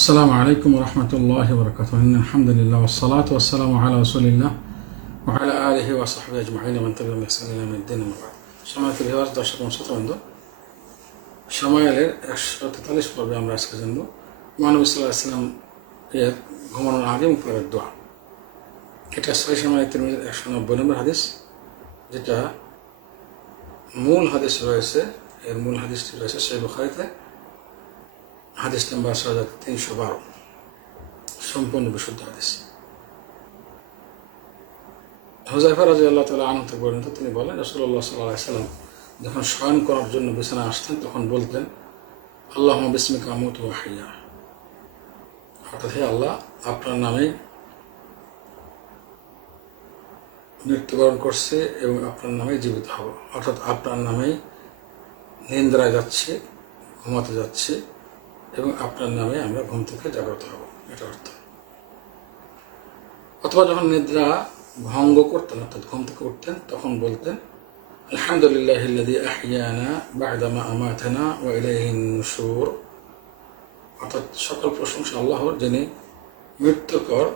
আসসালামু আলাইকুম রহমতুল্লাহ বরকাত আলহামদুলিল্লাহ ওসালাত ওসালাম আলা রসুলিল্লাহ আলা আলহি ওয়াসাহাবি আজমাহিন মন্ত্রীদ্দিন সময় ভিওয়ার্স দর্শক বন্ধু। সময়কালের একশো তেতাল্লিশ পর্বে আমরা আজকে জানব। মানব ইসলাম ইসলাম এর ঘুমানোর আগে এবং পরের দোয়া। এটা ছয় সময় তিরমিজের একশো নব্বই নম্বর হাদিস, যেটা মূল হাদিস রয়েছে। এর মূল হাদিসটি রয়েছে সেই বুখারিতে। হাদিস নাম্বার ছয় হাজার তিনশো বারো। সম্পূর্ণ বিশুদ্ধ হাদিস। হুজাইফা রাজি আল্লাহ তালা আনতে পর্যন্ত তিনি বলেন রসুল্লাহ সাল্লাহ সাল্লাম যখন শয়ন করার জন্য বিছানা আসতেন, তখন বলতেন আল্লাহ বিসমিকা আমত ও হাইয়া। অর্থাৎ হে আল্লাহ, আপনার নামে মৃত্যুবরণ করছে এবং আপনার নামে জীবিত হব। অর্থাৎ আপনার নামেই নিন্দ্রায় যাচ্ছে, ঘুমাতে যাচ্ছে এবং আপনার নামে আমরা ঘুম থেকে জাগ্রত হব এটা অর্থ। অথবা যখন নিদ্রা ভঙ্গ করতেন, অর্থাৎ ঘুম থেকে উঠতেন, তখন বলতেন, আলহামদুলিল্লাহ আহিয়ানা আমাথানা ও অর্থাৎ সকল প্রশংসা আল্লাহর যিনি মৃত্যুকর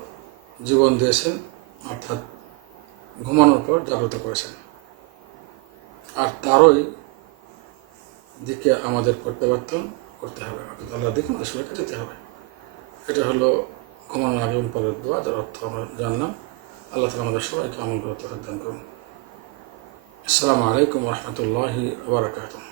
জীবন দিয়েছেন, অর্থাৎ ঘুমানোর পর জাগ্রত করেছেন। আর তারই দিকে আমাদের প্রত্যাবর্তন করতে হবে আমাকে। আল্লাহ দেখুন আমাদের সবাইকে যেতে হবে। এটা হলো ঘুমানোর আগে এবং পরের দোয়া, যার অর্থ আমরা জানলাম। আল্লাহ তালা আমাদের সবাইকে আমল করতে দান করুন। আসসালামু আলাইকুম রহমতুল্লাহি বারকাতুহ।